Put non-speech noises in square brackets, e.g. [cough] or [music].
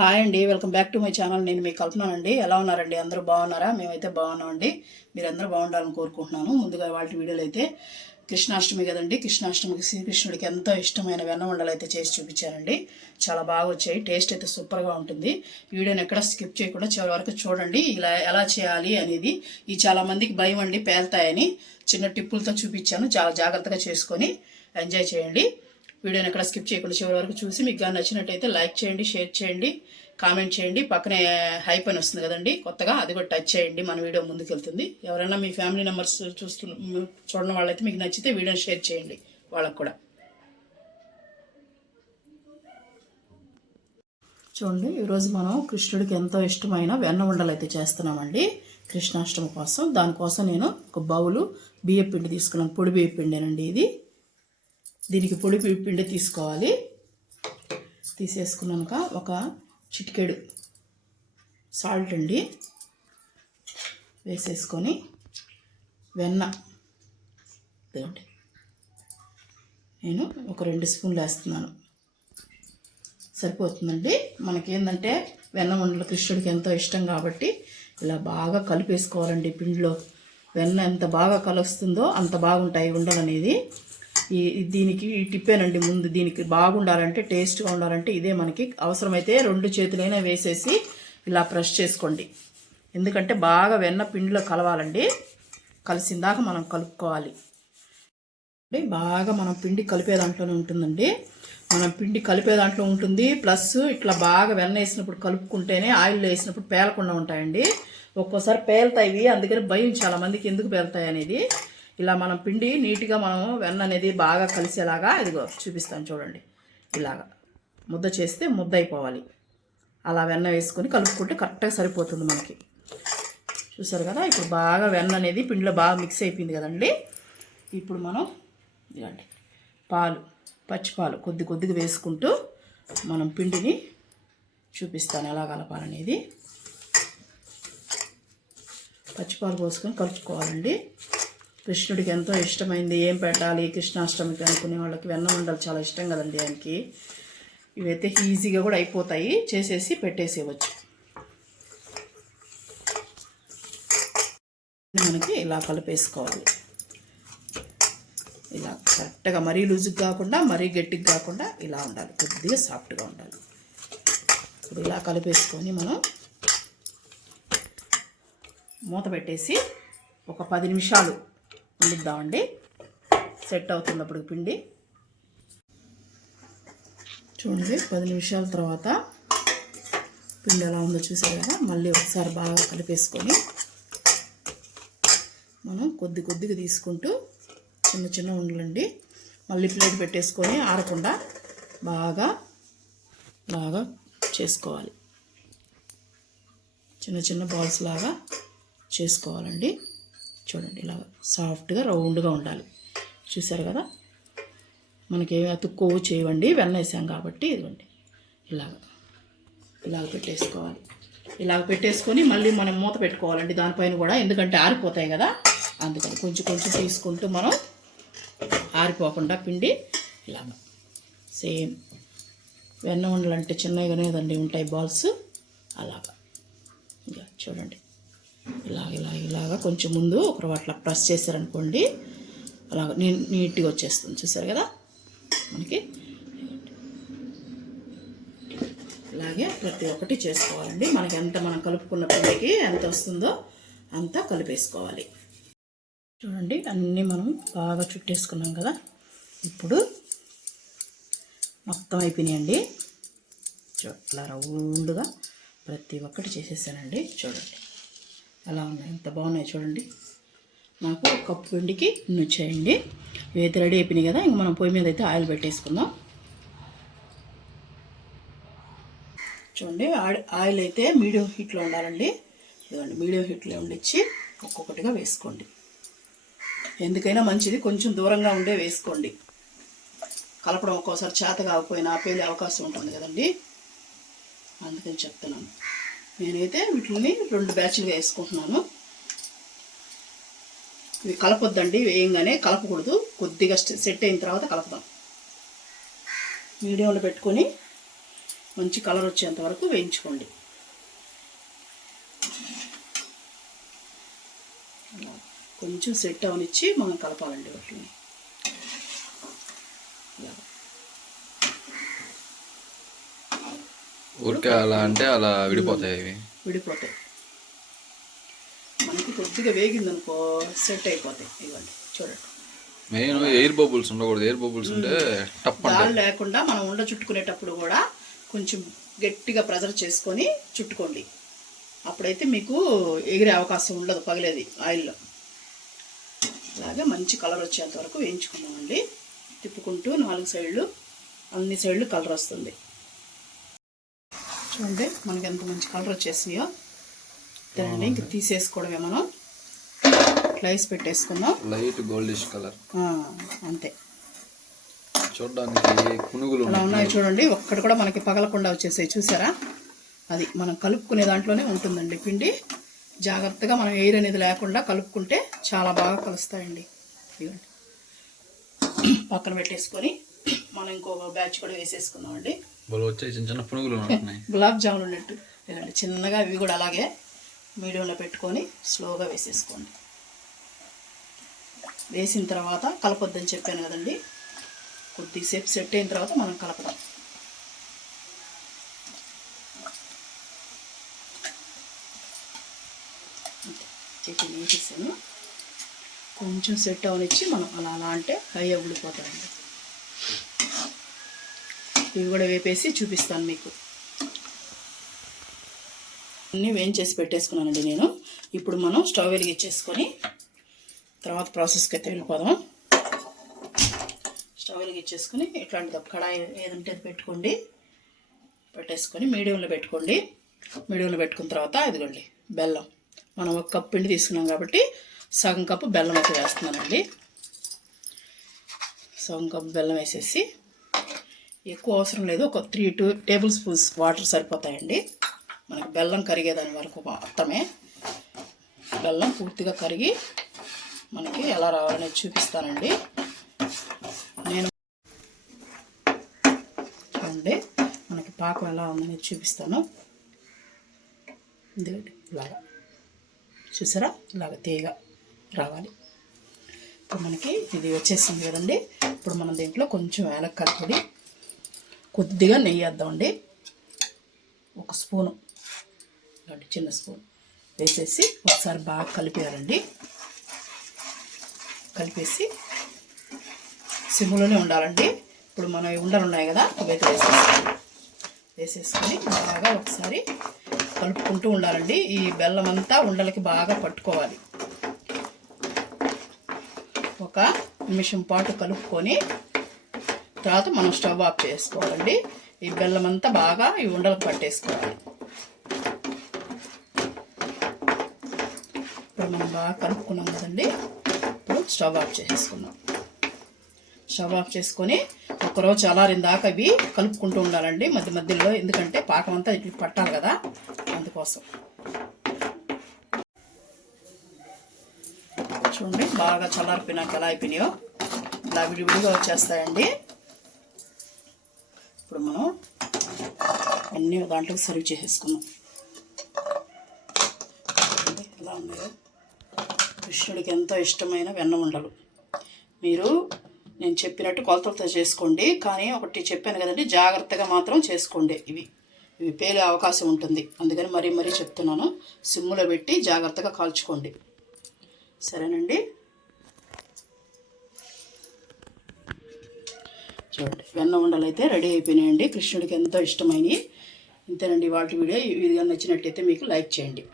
Hi అండి welcome back to my channel నేను మీకు కల్పనానండి ఎలా ఉన్నారండి? అందరూ బాగున్నారా? మేమైతే బాగున్నామండి. మీరందరూ బాగుండాలని కోరుకుంటున్నాను. ముందుగా వాటి వీడియోలు అయితే కృష్ణాష్టమి కదండి. కృష్ణాష్టమికి శ్రీకృష్ణుడికి ఎంతో ఇష్టమైన వెన్న వండలు అయితే చేసి చూపించానండి. చాలా బాగా వచ్చాయి. టేస్ట్ అయితే సూపర్గా ఉంటుంది. వీడియోని ఎక్కడ స్కిప్ చేయకుండా చివరి వరకు చూడండి. ఇలా ఎలా చేయాలి అనేది ఈ చాలా మందికి భయం అండి పేలుతాయని చిన్న టిప్పులతో చూపించాను. చాలా జాగ్రత్తగా చేసుకొని ఎంజాయ్ చేయండి. వీడియోని ఎక్కడ స్కిప్ చేయకుండా చివరి వరకు చూసి మీకు కానీ నచ్చినట్టయితే లైక్ చేయండి షేర్ చేయండి కామెంట్ చేయండి. పక్కనే హైప్ అని వస్తుంది కదండి కొత్తగా అది కూడా టచ్ చేయండి మన వీడియో ముందుకెళ్తుంది. ఎవరైనా మీ ఫ్యామిలీ మెంబర్స్ చూస్తున్న చూడడం వాళ్ళైతే మీకు నచ్చితే వీడియోని షేర్ చేయండి వాళ్ళకు కూడా. చూడండి ఈరోజు మనం కృష్ణుడికి ఎంతో ఇష్టమైన వెన్న ఉండలు అయితే చేస్తున్నామండి కృష్ణాష్టమి కోసం. దానికోసం నేను ఒక బౌలు బియ్య పిండి తీసుకున్నాను పొడి బియ్యపిండేనండి ఇది. దీనికి పొడి పిండి తీసుకోవాలి. తీసేసుకున్నాక ఒక చిటికెడు సాల్ట్ అండి. వేసేసుకొని వెన్న. ఇదిగోండి. నేను ఒక రెండు స్పూన్లు వేస్తున్నాను. సరిపోతుందండి. మనకేందంటే వెన్న ఉండలు కృష్ణుడికి ఎంతో ఇష్టం కాబట్టి ఇలా బాగా కలిపేసుకోవాలండి పిండిలో. వెన్న ఎంత బాగా కలుస్తుందో అంత బాగుంటాయి ఉండలు అనేది ఈ దీనికి ఈ టిప్పేనండి ముందు దీనికి బాగుండాలంటే టేస్ట్గా ఉండాలంటే ఇదే మనకి అవసరమైతే రెండు చేతులైనా వేసేసి ఇలా ప్రెస్ చేసుకోండి. ఎందుకంటే బాగా వెన్న పిండిలో కలవాలండి. కలిసిందాక మనం కలుపుకోవాలి. అంటే బాగా మనం పిండి కలిపే దాంట్లోనే ఉంటుందండి. మనం పిండి కలిపే దాంట్లో ఉంటుంది. ప్లస్ ఇట్లా బాగా వెన్న వేసినప్పుడు కలుపుకుంటేనే ఆయిల్ వేసినప్పుడు పేలకుండా ఉంటాయండి. ఒక్కోసారి పేలుతాయి. అందుకని భయం చాలా మందికి ఎందుకు పేలుతాయి అనేది. ఇలా మనం పిండి నీట్గా మనం వెన్న అనేది బాగా కలిసేలాగా ఇదిగో చూపిస్తాను చూడండి. ఇలాగా ముద్ద చేస్తే ముద్ద అయిపోవాలి. అలా వెన్న వేసుకొని కలుపుకుంటే కరెక్ట్గా సరిపోతుంది మనకి. చూసారు కదా? ఇప్పుడు బాగా వెన్న అనేది పిండిలో బాగా మిక్స్ అయిపోయింది కదండి. ఇప్పుడు మనం ఇలాంటి పాలు పచ్చిపాలు కొద్ది కొద్దిగా వేసుకుంటూ మనం పిండిని చూపిస్తాను. ఎలా కలపాలనేది పచ్చిపాలు పోసుకొని కలుపుకోవాలండి. కృష్ణుడికి ఎంతో ఇష్టమైంది ఏం పెట్టాలి కృష్ణాష్టమికి అనుకునే వాళ్ళకి వెన్న ఉండలు చాలా ఇష్టం కదండి ఆయనకి. ఇవైతే ఈజీగా కూడా అయిపోతాయి చేసేసి పెట్టేసేయవచ్చు. మనకి ఇలా కలిపేసుకోవాలి. ఇలా కరెక్ట్గా మరీ లూజుగా కాకుండా మరీ గట్టిగా కాకుండా ఇలా ఉండాలి. కొద్దిగా సాఫ్ట్గా ఉండాలి. ఇప్పుడు ఇలా కలిపేసుకొని మనం మూత పెట్టేసి ఒక పది నిమిషాలు ఉండిద్దామండి సెట్ అవుతున్నప్పుడు పిండి. చూడండి పది నిమిషాల తర్వాత పిండి ఎలా ఉందో చూసారు కదా? మళ్ళీ ఒకసారి బాగా కలిపేసుకొని మనం కొద్ది కొద్దిగా తీసుకుంటూ చిన్న చిన్న ఉండలండి. మళ్ళీ ప్లేట్ పెట్టేసుకొని ఆరకుండా బాగా బాగా చేసుకోవాలి. చిన్న చిన్న బాల్స్ లాగా చేసుకోవాలండి. చూడండి ఇలాగ సాఫ్ట్గా రౌండ్గా ఉండాలి. చూసారు కదా? మనకేమి అతుక్కోవు చేయవండి వెన్న వేసాం కాబట్టి ఇదిగోండి. ఇలాగ. ఇలాగ పెట్టేసుకోవాలి. ఇలాగ పెట్టేసుకొని మళ్ళీ మనం మూత పెట్టుకోవాలండి దానిపైన కూడా ఎందుకంటే ఆరిపోతాయి కదా? అందుకని కొంచెం కొంచెం తీసుకుంటూ మనం ఆరిపోకుండా పిండి ఇలాగ. సేమ్ వెన్న ఉండలంటే చిన్నవి కనేదండి ఉంటాయి బాల్స్? అలాగా. ఇంకా చూడండి. ఇలాగ ఇలా ఇలాగా కొంచెం ముందు ఒక అట్లా ప్రెస్ చేశారనుకోండి. అలాగ నీ నీట్గా వచ్చేస్తుంది. చూసారు కదా? మనకి అలాగే ప్రతి ఒక్కటి చేసుకోవాలండి. మనకి ఎంత మనం కలుపుకున్న పిండికి ఎంత వస్తుందో అంత కలిపేసుకోవాలి. చూడండి అన్నీ మనం బాగా చుట్టేసుకున్నాం కదా? ఇప్పుడు మొత్తం అయిపోయినాయండి. చూ రౌండ్గా ప్రతి ఒక్కటి చేసేసానండి. చూడండి. ఎలా ఉన్నాయి. ఎంత బాగున్నాయి చూడండి. నాకు కప్పు పిండికి ఇన్ని వచ్చాయండి. ఇవైతే రెడీ అయిపోయినాయి కదా ఇంక మనం పొయ్యి మీద అయితే ఆయిల్ పెట్టేసుకుందాం. చూడండి ఆయిల్- ఆయిల్ అయితే మీడియం హీట్లో ఉండాలండి. ఇదిగోండి మీడియం హీట్లో ఉండిచ్చి ఒక్కొక్కటిగా వేసుకోండి. ఎందుకైనా మంచిది కొంచెం దూరంగా ఉండే వేసుకోండి. కలపడం ఒక్కోసారి చేత కాకపోయినా పేలే అవకాశం ఉంటుంది కదండి. అందుకని చెప్తున్నాను. నేనైతే వీటిని రెండు బ్యాచ్లుగా వేసుకుంటున్నాను. ఇవి కలపొద్దండి వేయంగానే కలపకూడదు. కొద్దిగా సెట్ అయిన తర్వాత కలపదాం. మీడియంలో పెట్టుకొని మంచి కలర్ వచ్చేంత వరకు వేయించుకోండి. కొంచెం సెట్ అవనిచ్చి మనం కలపాలండి వాటిని ఇలా. ఊరికే అలా అంటే అలా విడిపోతాయి ఇవి. విడిపోతాయి. మనకి కొద్దిగా వేగిందనుకో సెట్ అయిపోతాయి ఇవ్వండి చూడండి. మెయిన్ ఎయిర్ బబుల్స్ ఉండకూడదు. ఎయిర్ బబుల్స్ ఉంటే టప్ దాల్ లేకుండా మనం ఉండ చుట్టుకునేటప్పుడు కూడా కొంచెం గట్టిగా ప్రెజర్ చేసుకొని చుట్టుకోండి. అప్పుడైతే మీకు ఎగిరే అవకాశం ఉండదు పగిలేది ఆయిల్లో. అలాగే మంచి కలర్ వచ్చేంత వరకు వేయించుకున్నామండి తిప్పుకుంటూ నాలుగు సైడ్లు అన్ని సైడ్లు కలర్ వస్తుంది. చూడండి మనకి ఎంత మంచి కలర్ వచ్చేసినాయో తినండి ఇంక తీసేసుకోవడమే మనం. స్లైస్ పెట్టేసుకుందాం. లైట్ గోల్డిష్ కలర్ అంతే. చూడడానికి పునుగులు అలా ఉన్నాయి చూడండి ఒక్కటి కూడా మనకి పగలకుండా వచ్చేసాయి చూసారా? అది మనం కలుపుకునే దాంట్లోనే ఉంటుందండి పిండి. జాగ్రత్తగా మనం ఎయిర్ అనేది లేకుండా కలుపుకుంటే చాలా బాగా కలుస్తాయండి. పక్కన పెట్టేసుకొని మనం ఇంకొక బ్యాచ్ కూడా వేసేసుకుందామండి. బలు వచ్చాయి చిన్న చిన్న పునుగులు [laughs] ఉంటున్నాయి గులాబ్ జామున్ ఉన్నట్టు. ఇదండి చిన్నగా ఇవి కూడా అలాగే మీడియంలో పెట్టుకొని స్లోగా వేసేసుకోండి. వేసిన తర్వాత కలపొద్దని చెప్పాను కదండి. కొద్దిసేపు సెట్ అయిన తర్వాత మనం కలపదాం. చికెన్ వేసేసాను కొంచెం సెట్ అవనిచ్చి మనం అలా అలా అంటే హై ఉడిపోతాయండి ఇవి కూడా వేపేసి చూపిస్తాను మీకు. అన్నీ వేయించేసి పెట్టేసుకున్నానండి నేను. ఇప్పుడు మనం స్టవ్ వెలిగించేసుకొని తర్వాత ప్రాసెస్కి అయితే వెళ్ళిపోదాం. స్టవ్ వెలిగించేసుకొని ఇట్లాంటిది ఒక కడాయి ఏదంటే అది పెట్టుకోండి. పెట్టేసుకొని మీడియంలో పెట్టుకోండి. మీడియంలో పెట్టుకున్న తర్వాత ఇదిగోండి బెల్లం. మనం ఒక కప్పు పిండి తీసుకున్నాం కాబట్టి సగం కప్పు బెల్లం అయితే వేస్తున్నానండి. సగం కప్పు బెల్లం వేసేసి ఎక్కువ అవసరం లేదు. ఒక three two tablespoons water సరిపోతాయండి. మనకు బెల్లం కరిగేదాని వరకు మొత్తమే బెల్లం పూర్తిగా కరిగి మనకి ఎలా రావాలనేది చూపిస్తానండి. నేను చూడండి మనకి పాకం ఎలా ఉందనేది చూపిస్తాను. ఇదిగోండి ఇలాగా. చూసారా? ఇలాగ తీగ రావాలి. ఇప్పుడు మనకి ఇది వచ్చేసింది కదండి. ఇప్పుడు మనం దీంట్లో కొంచెం యాలక్కల పొడి కొద్దిగా నెయ్యి వేద్దామండి. ఒక స్పూను. చిన్న స్పూన్ వేసేసి ఒకసారి బాగా కలిపేయాలండి. కలిపేసి సిమ్లోనే ఉండాలండి. ఇప్పుడు మన ఉండలు ఉన్నాయి కదా అవైతే వేసేసుకోవాలి. వేసేసుకొని బాగా ఒకసారి కలుపుకుంటూ ఉండాలండి. ఈ బెల్లం అంతా ఉండలకి బాగా పట్టుకోవాలి. ఒక నిమిషం పాటు కలుపుకొని తర్వాత మనం స్టవ్ ఆఫ్ చేసుకోవాలండి. ఈ బెల్లం అంతా బాగా ఈ ఉండలకు పట్టేసుకోవాలి. ఇప్పుడు మనం బాగా కలుపుకున్నాం కదండి. ఇప్పుడు స్టవ్ ఆఫ్ చేసుకున్నాం స్టవ్ ఆఫ్ చేసుకొని ఒకరోజు చల్లారిన దాకా ఇవి కలుపుకుంటూ ఉండాలండి. మధ్య మధ్యలో ఎందుకంటే పాకం అంతా ఇట్లా పట్టాలి కదా. అందుకోసం. చూడండి బాగా చల్లారిపోయినాక ఎలా అయిపోయినాయో. ఇలా విడివిడిగా వచ్చేస్తాయండి. ఇప్పుడు మనం అన్నీ దాంట్లోకి సర్వ్ చేసేసుకున్నాం ఎలా ఉన్నాయో. కృష్ణుడికి ఎంతో ఇష్టమైన వెన్న ఉండలు. మీరు నేను చెప్పినట్టు కొలతలతో చేసుకోండి కానీ ఒకటి చెప్పాను కదండి జాగ్రత్తగా మాత్రం చేసుకోండి ఇవి. ఇవి పేలే అవకాశం ఉంటుంది. అందుకని మరీ మరీ చెప్తున్నాను సిమ్ములో పెట్టి జాగ్రత్తగా కాల్చుకోండి. సరేనండి? చూడండి. వెన్న ఉండలు అయితే రెడీ అయిపోయినాయండి. కృష్ణుడికి ఎంతో ఇష్టమైనవి ఇంతేనండి వాటి వీడియో. ఈ విధంగా నచ్చినట్టయితే మీకు లైక్ చేయండి.